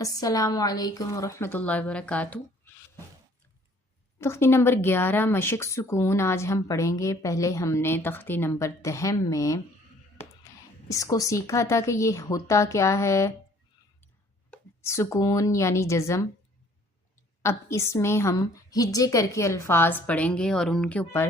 السلام علیکم ورحمۃ اللہ وبرکاتہ۔ تختی نمبر 11 مشق سکون آج ہم پڑھیں گے۔ پہلے ہم نے تختی نمبر 10 میں اس کو سیکھا تھا کہ یہ ہوتا کیا ہے، سکون یعنی جزم۔ اب اس میں ہم ہجے کر کے الفاظ پڑھیں گے اور ان کے اوپر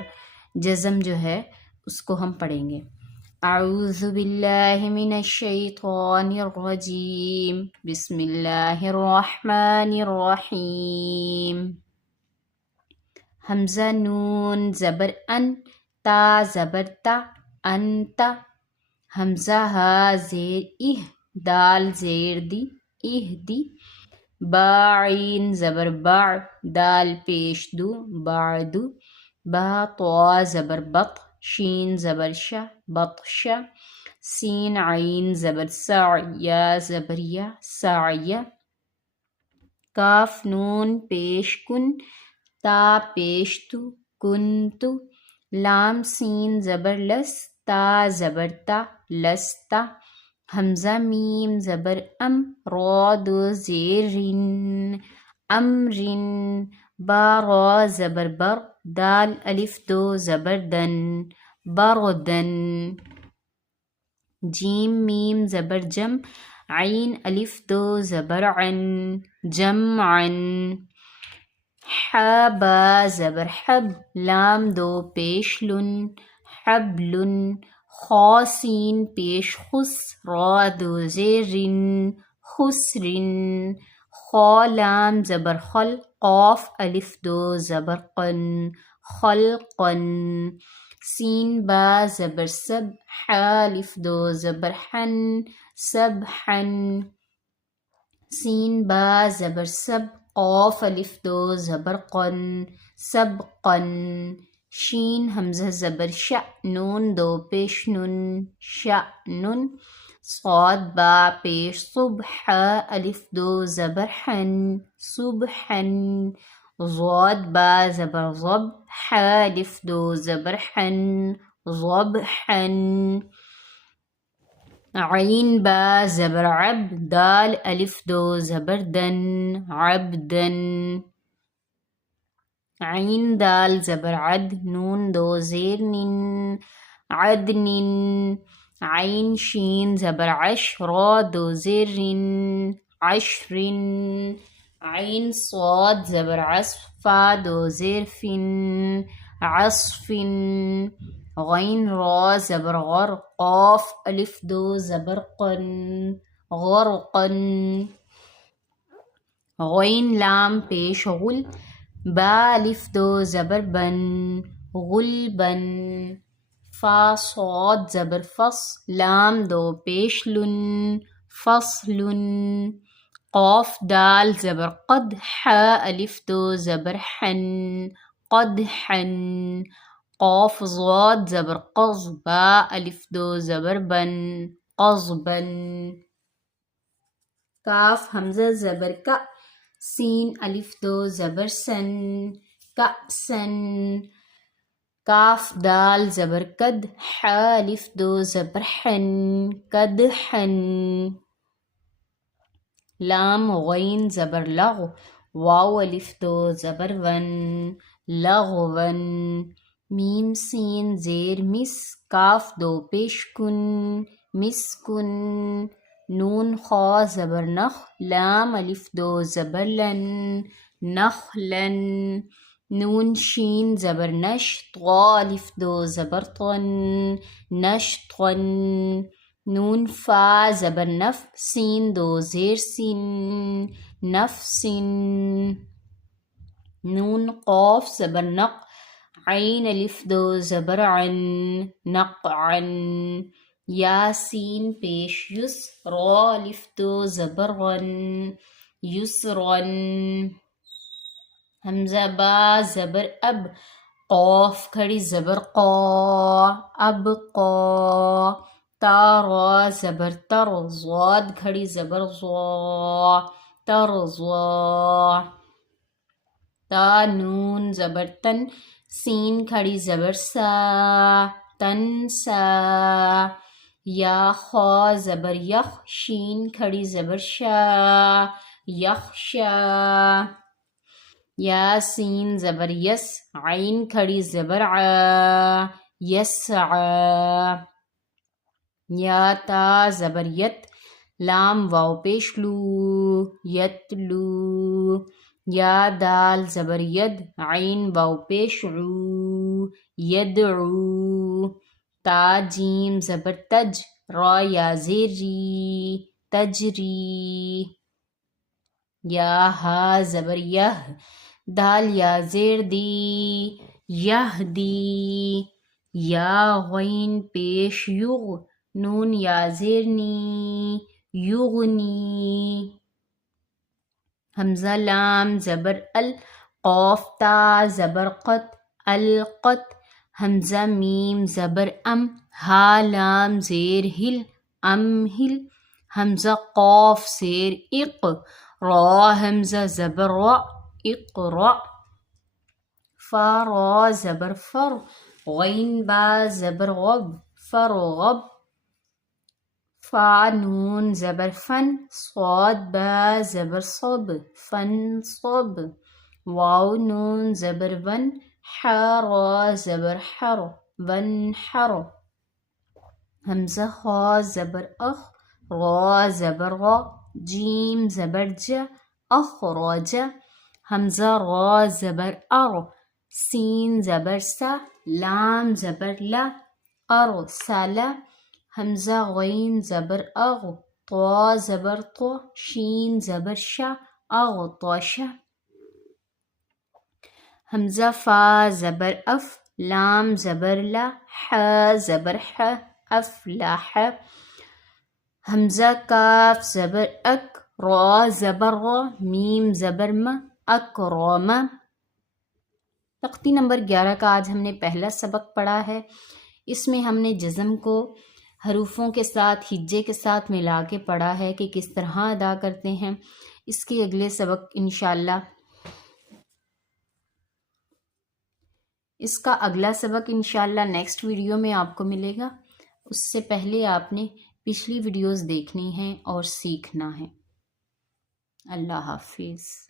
جزم جو ہے اس کو ہم پڑھیں گے۔ اعوذ باللہ من الشیطان الرجیم، بسم اللہ الرحمن الرحیم۔ حمزہ نون زبر ان، تا زبر تا، انت۔ حمزہ ہا زیر اہ، دال زیر دی، اہ دی۔ با عین زبر با، دال پیش دو، بعدو۔ با طا زبر بط، شین زبر شا، بطشا۔ سین عین زبر سع، یا زبر یا، سعیا۔ کاف نون پیش کن، تا پیش تو، کنتو۔ لام سین زبر لس، تا زبر تا، لستا۔ حمزہ میم زبر ام، را دو زیر رن، امرن۔ با را زبر بر، دال الف دو زبر دن، بردن۔ جیم میم زبر جم، عین الف دو زبر عن، جمعن۔ حا با زبر حب، لام دو پیش لن، حبلن۔ خا سین پیش خس، را دو زیر رن، خسرن۔ خا لام زبر خل، قاف الف دو زبر قن، خلقن۔ سین با زبر سب، حا الف دو زبر حن، سبحن۔ سین با زبر سب، قاف الف دو زبر قن، سبقن۔ شین حمزہ زبر شع، نون دو پیش نن، شأنن۔ صاد با پیش صب، حا الف دو زبر حن، صبحن۔ ضاد با زبر ضب، حا الف دو زبر حن، ضبحن۔ عین با زبر عب، دال الف دو زبر دن، عبدن۔ عین دال زبر عد، نون دو زیر نن، عدنن۔ عین شین زبر عش، را دو زیر رن، عشرن۔ عین صاد زبر عصف، فا دو زیر فن، عصفن۔ غین را زبر غر، قاف الف دو زبر قن، غرقن۔ غین لام پیش غل، با الف دو زبر بن، غلبن۔ فا صاد زبر فص، لام دو پیش لن، فصلن۔ قاف دال زبر قد، حا الف دو زبر حن، قدحن۔ قاف ضاد زبر قض، با الف دو زبر بن، قضبن۔ کاف حمزہ زبر کا، سین الف دو زبر سن، کأسن۔ کاف دال زبر کد، حا الف دو زبر حن، کدحن۔ لام غین زبر لغ، واو الف دو زبر ون، لغون۔ میم سین زیر مس، کاف دو پیش کن، مسکن۔ نون خا زبر نخ، لام الف دو زبر لن، نخلن۔ نون شین زبر نش، طا الف دو زبر طن، نشطن۔ نون فا زبر نف، سین دو زیر سن، نفسن۔ نون قاف زبر نق، عین الف دو زبر عن، نقعن۔ یا سین پیش یس، را الف دو زبر غن، یسرن۔ حمزہ با زبر اب، قاف کھڑی زبر قا، ابقا۔ تا را زبر تر، ضاد کھڑی زبر ضا، ترضا۔ تا نون زبر تن، سین کھڑی زبر سا، تنسا۔ یا خا زبر یخ، شین کھڑی زبر شا، یخشا. یا سین زبر یس، عین کھڑی زبر ع، یسعا. یا تا زبر یت، لام واو پیش لو، یتلو. یا دال زبر ید، عین واو پیش عو، یدعو. تا جیم زبر تج، را یا زیر ری، تجری. یا ہا زبر یہ، دال یا زیر دی، یہدی. یا غین پیش یغ، نون یا زیر نی، یغنی. حمزہ لام زبر ال، قاف تا زبر قط، القط. حمزہ میم زبر ام، ہا لام زیر ہل، امہل. حمزہ قاف زیر اق، را حمزہ زبر را، اقرا. فا را زبر فر، غین با زبر غب، فرغب. فا نون زبر فن، صاد با زبر صب، فانصب. واو نون زبر ون، حا را زبر حر، وانحر. حمزہ خا زبر اخ، را زبر غا، جیم زبر ج، اخرج. حمزہ را زبر ار، سین زبر سا، لام زبر لا، ارسل. حمزہ غین زبر اغ، طا زبر طو، شین زبر شا، اغطش. حمزہ فا زبر اف، لام زبر لا، حا زبر ح، افلح. حمزہ کاف زبر اک، را زبر غا، میم زبر م، اکرم. تختی نمبر 11 کا آج ہم نے پہلا سبق پڑھا ہے. اس میں ہم نے جزم کو حروفوں کے ساتھ، ہجے کے ساتھ ملا کے پڑھا ہے کہ کس طرح ادا کرتے ہیں. اس کے اگلے سبق انشاءاللہ، اس کا اگلا سبق انشاءاللہ نیکسٹ ویڈیو میں آپ کو ملے گا. اس سے پہلے آپ نے پچھلی ویڈیوز دیکھنی ہیں اور سیکھنا ہے. اللہ حافظ.